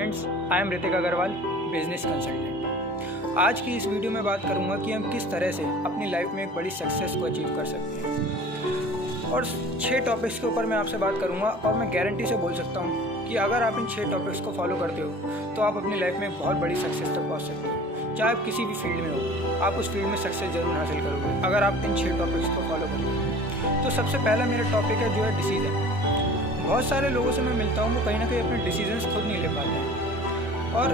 Friends, I am Hrithik Agarwal, business consultant. आज की इस वीडियो में बात करूंगा कि हम किस तरह से अपनी लाइफ में एक बड़ी सक्सेस को अचीव कर सकते हैं। और 6 टॉपिक्स के ऊपर मैं आपसे बात करूंगा और मैं गारंटी से बोल सकता हूं कि अगर आप इन 6 टॉपिक्स को फॉलो करते हो तो आप अपनी लाइफ में एक बहुत बड़ी सक्सेस तक पहुंच सकते हो। चाहे आप किसी भी फील्ड में हो, आप उस फील्ड में सक्सेस जरूर हासिल करोगे अगर आप इन 6 टॉपिक्स को फॉलो करते हो। तो सबसे पहला मेरा टॉपिक है जो है डिसीजन। बहुत सारे लोगों से मैं मिलता हूँ वो कहीं ना कहीं अपने डिसीजंस खुद नहीं ले पाते हैं। और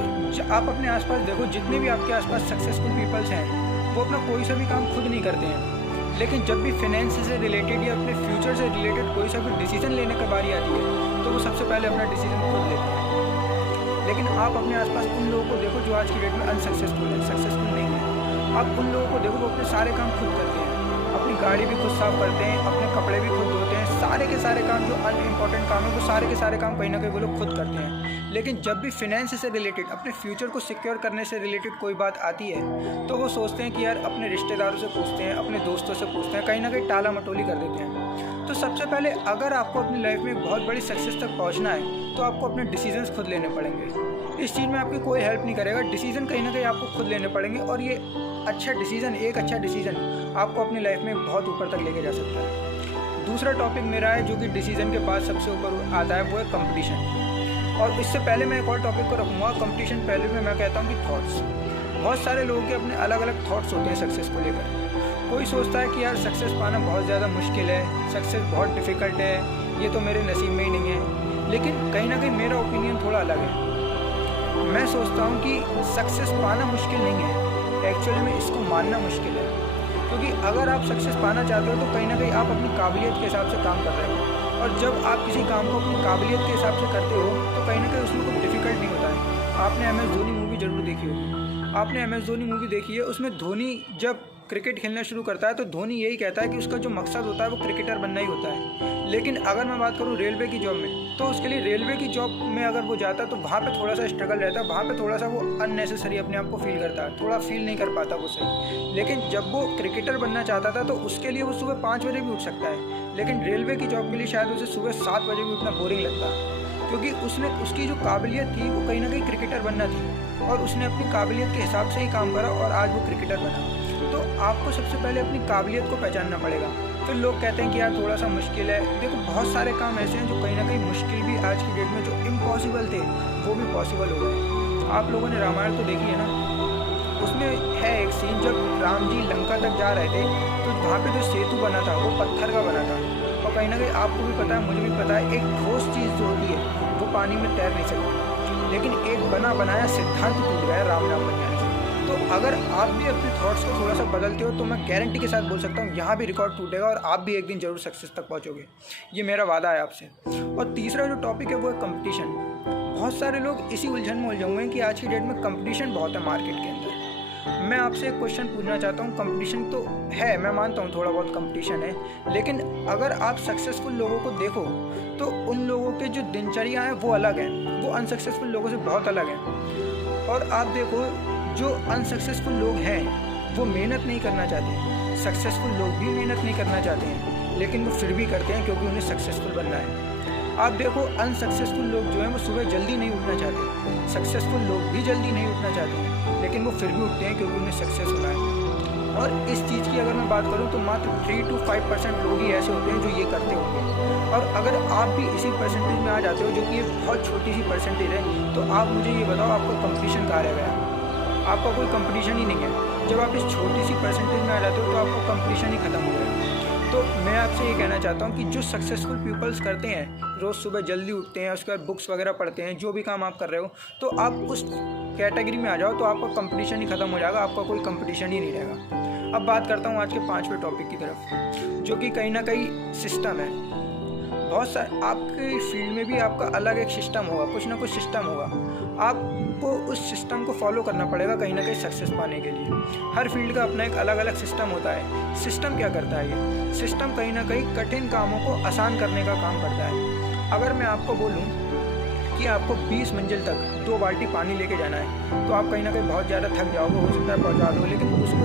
आप अपने आसपास देखो, जितने भी आपके आसपास सक्सेसफुल पीपल्स हैं वो अपना कोई सा भी काम खुद नहीं करते हैं, लेकिन जब भी फाइनेंस से रिलेटेड या अपने फ्यूचर से रिलेटेड कोई सा भी डिसीजन लेने की बारी आती है तो वो सबसे पहले अपना डिसीजन खुद लेते हैं। लेकिन आप अपने आसपास उन लोगों को देखो जो आज की डेट में अनसक्सेसफुल है, सक्सेसफुल नहीं है। आप उन लोगों को देखो वो अपने सारे काम खुद करते हैं, अपनी गाड़ी भी खुद साफ करते हैं, अपने कपड़े भी खुद धोते हैं, सारे के सारे काम जो अनइम्पॉर्टेंट काम है वो सारे के सारे काम कहीं ना कहीं वो लोग खुद करते हैं। लेकिन जब भी फाइनेंस से रिलेटेड, अपने फ्यूचर को सिक्योर करने से रिलेटेड कोई बात आती है तो वो सोचते हैं कि यार अपने रिश्तेदारों से पूछते हैं, अपने दोस्तों से पूछते हैं, कहीं ना कहीं टाला मटोली कर देते हैं। तो सबसे पहले अगर आपको अपनी लाइफ में एक बहुत बड़ी सक्सेस तक पहुंचना है तो आपको अपने डिसीजंस खुद लेने पड़ेंगे। इस चीज़ में आपकी कोई हेल्प नहीं करेगा, डिसीजन कहीं ना कहीं आपको खुद लेने पड़ेंगे। और ये अच्छा डिसीजन, एक अच्छा डिसीजन आपको अपनी लाइफ में बहुत ऊपर तक लेके जा सकता है। दूसरा टॉपिक मेरा है जो कि डिसीजन के बाद सबसे ऊपर आता है, वो है कंपटीशन। और इससे पहले मैं एक और टॉपिक को रखूँगा कंपटीशन पहले में। मैं कहता हूँ कि थॉट्स। बहुत सारे लोगों के अपने अलग अलग थॉट्स होते हैं सक्सेस को लेकर। कोई सोचता है कि यार सक्सेस पाना बहुत ज़्यादा मुश्किल है, सक्सेस बहुत डिफ़िकल्ट है, ये तो मेरे नसीब में ही नहीं है। लेकिन कहीं ना कहीं मेरा ओपिनियन थोड़ा अलग है। मैं सोचता हूँ कि सक्सेस पाना मुश्किल नहीं है, एक्चुअली में इसको मानना मुश्किल है। क्योंकि अगर आप सक्सेस पाना चाहते हो तो कहीं ना कहीं आप अपनी काबिलियत के हिसाब से काम कर रहे हो। और जब आप किसी काम को अपनी काबिलियत के हिसाब से करते हो तो कहीं ना कहीं उसमें कुछ डिफ़िकल्ट नहीं होता है। आपने MS धोनी मूवी ज़रूर देखी होगी, आपने MS धोनी मूवी देखी है। उसमें धोनी जब क्रिकेट खेलना शुरू करता है तो धोनी यही कहता है कि उसका जो मकसद होता है वो क्रिकेटर बनना ही होता है। लेकिन अगर मैं बात करूँ रेलवे की जॉब में, तो उसके लिए रेलवे की जॉब में अगर वो जाता है तो वहाँ पे थोड़ा सा स्ट्रगल रहता है, वहाँ पे थोड़ा सा वो अननेसेसरी अपने आप को फील करता है, थोड़ा फील नहीं कर पाता वो सही। लेकिन जब वो क्रिकेटर बनना चाहता था तो उसके लिए वो सुबह 5 बजे भी उठ सकता है, लेकिन रेलवे की जॉब के लिए शायद उसे सुबह 7 बजे भी उठना बोरिंग लगता है। क्योंकि उसने, उसकी जो काबिलियत थी वो कहीं ना कहीं क्रिकेटर बनना थी और उसने अपनी काबिलियत के हिसाब से ही काम करा और आज वो क्रिकेटर बना। तो आपको सबसे पहले अपनी काबिलियत को पहचानना पड़ेगा। फिर लोग कहते हैं कि यार थोड़ा सा मुश्किल है। देखो, बहुत सारे काम ऐसे हैं जो कहीं ना कहीं मुश्किल भी आज की डेट में, जो इम्पॉसिबल थे वो भी पॉसिबल हो गए। आप लोगों ने रामायण तो देखी है ना, उसमें है एक सीन जब राम जी लंका तक जा रहे थे तो वहाँ पे जो सेतु बना था वो पत्थर का बना था। और कहीं ना कहीं आपको भी पता है, मुझे भी पता है, एक ठोस चीज़ जो होती है वो पानी में तैर नहीं सकती। लेकिन एक बना बनाया सिद्धांत टूट गया राम नाम बन जाने से। तो अगर आप भी अपने थॉट्स को थोड़ा सा बदलते हो तो मैं गारंटी के साथ बोल सकता हूँ यहाँ भी रिकॉर्ड टूटेगा और आप भी एक दिन जरूर सक्सेस तक पहुँचोगे। ये मेरा वादा है आपसे। और तीसरा जो टॉपिक है वो है कंपटीशन। बहुत सारे लोग इसी उलझन में उलझे हुए हैं कि आज की डेट में कंपटीशन बहुत है मार्केट के अंदर। मैं आपसे एक क्वेश्चन पूछना चाहता हूँ, कंपटीशन तो है, मैं मानता हूँ थोड़ा बहुत कंपटीशन है, लेकिन अगर आप सक्सेसफुल लोगों को देखो तो उन लोगों के जो दिनचर्या हैं वो अलग हैं, वो अनसक्सेसफुल लोगों से बहुत अलग हैं। और आप देखो, जो अनसक्सेसफुल लोग हैं वो मेहनत नहीं करना चाहते, सक्सेसफुल लोग भी मेहनत नहीं करना चाहते हैं, लेकिन वो फिर भी करते हैं क्योंकि उन्हें सक्सेसफुल बनना है। आप देखो, अनसक्सेसफुल लोग जो हैं वो सुबह जल्दी नहीं उठना चाहते, सक्सेसफुल लोग भी जल्दी नहीं उठना चाहते हैं, लेकिन वो फिर भी उठते हैं क्योंकि उन्हें सक्सेस होना है। और इस चीज़ की अगर मैं बात करूँ तो मात्र 3 to 5% लोग ही ऐसे होते हैं जो ये करते होंगे। और अगर आप भी इसी परसेंटेज में आ जाते हो, जो कि ये बहुत छोटी सी परसेंटेज है, तो आप मुझे ये बताओ आपका कंपटीशन कहाँ रह गया? आपका कोई कंपटीशन ही नहीं है। जब आप इस छोटी सी परसेंटेज में आ जाते हो तो आपका कंपटीशन ही खत्म हो गया। तो मैं आपसे ये कहना चाहता हूँ कि जो सक्सेसफुल पीपल्स करते हैं, रोज़ सुबह जल्दी उठते हैं, उसके बाद बुक्स वगैरह पढ़ते हैं, जो भी काम आप कर रहे हो, तो आप उस कैटेगरी में आ जाओ तो आपका कंपटीशन ही खत्म हो जाएगा, आपका कोई कंपटीशन ही नहीं रहेगा। अब बात करता हूँ आज के 5वें टॉपिक की तरफ, जो कि कहीं ना कहीं सिस्टम है। बहुत सारे आपके फील्ड में भी आपका अलग एक सिस्टम होगा, कुछ ना कुछ सिस्टम होगा। आपको उस सिस्टम को फॉलो करना पड़ेगा कहीं ना कहीं सक्सेस पाने के लिए। हर फील्ड का अपना एक अलग अलग सिस्टम होता है। सिस्टम क्या करता है? ये सिस्टम कहीं ना कहीं कठिन कामों को आसान करने का काम करता है। अगर मैं आपको बोलूँ कि आपको 20 मंजिल तक 2 बाल्टी पानी लेके जाना है तो आप कहीं ना कहीं बहुत ज़्यादा थक जाओगे, हो सकता है पहुँचा दो, लेकिन उसको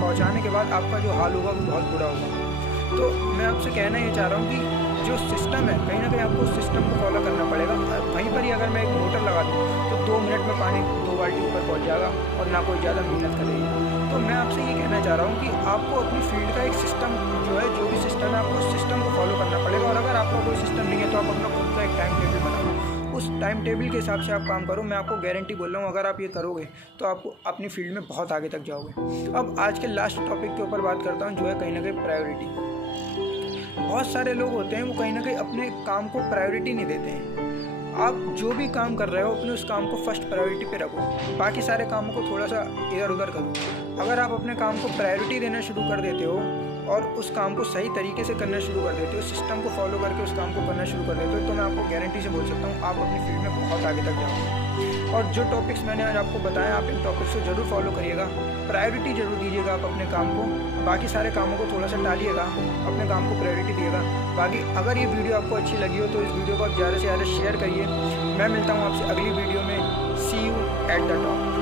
पहुँचाने के बाद आपका जो हाल होगा वो बहुत बुरा होगा। तो मैं आपसे कहना ये चाह रहा हूँ कि जो सिस्टम है कहीं ना कहीं आपको उस सिस्टम को फॉलो करना पड़ेगा। वहीं पर ही अगर मैं एक मोटर लगा दूँ तो पानी 2 बाल्टी ऊपर पहुंच जाएगा और ना कोई ज़्यादा मेहनत करेगी। तो मैं आपसे ये कहना चाह रहा हूँ कि आपको अपनी फील्ड का एक सिस्टम जो भी सिस्टम है, आपको उस सिस्टम को फॉलो करना पड़ेगा। और अगर आपका कोई सिस्टम नहीं है तो आप अपना खुद का एक टाइम टेबल बनाओ, उस टाइम टेबल के हिसाब से आप काम करो। मैं आपको गारंटी बोल रहा हूँ, अगर आप ये करोगे तो आपको अपनी फील्ड में बहुत आगे तक जाओगे। अब आज के लास्ट टॉपिक के ऊपर बात करता हूँ, जो है कहीं ना कहीं प्रायोरिटी। बहुत सारे लोग होते हैं वो कहीं ना कहीं अपने काम को प्रायोरिटी नहीं देते हैं। आप जो भी काम कर रहे हो अपने उस काम को फर्स्ट प्रायोरिटी पे रखो, बाकी सारे कामों को थोड़ा सा इधर उधर करो। अगर आप अपने काम को प्रायोरिटी देना शुरू कर देते हो और उस काम को सही तरीके से करना शुरू कर देते हो, सिस्टम को फॉलो करके उस काम को करना शुरू कर देते हो, तो मैं आपको गारंटी से बोल सकता हूँ आप अपनी फील्ड में बहुत आगे तक जाओगे। और जो टॉपिक्स मैंने आज आपको बताया, आप इन टॉपिक्स को जरूर फॉलो करिएगा, प्रायोरिटी जरूर दीजिएगा आप अपने काम को, बाकी सारे कामों को थोड़ा सा टालिएगा, अपने काम को प्रायोरिटी दिएगा। बाकी अगर ये वीडियो आपको अच्छी लगी हो तो इस वीडियो को आप ज़्यादा से ज़्यादा शेयर करिए। मैं मिलता हूँ आपसे अगली वीडियो में। सी यू एट द टॉप।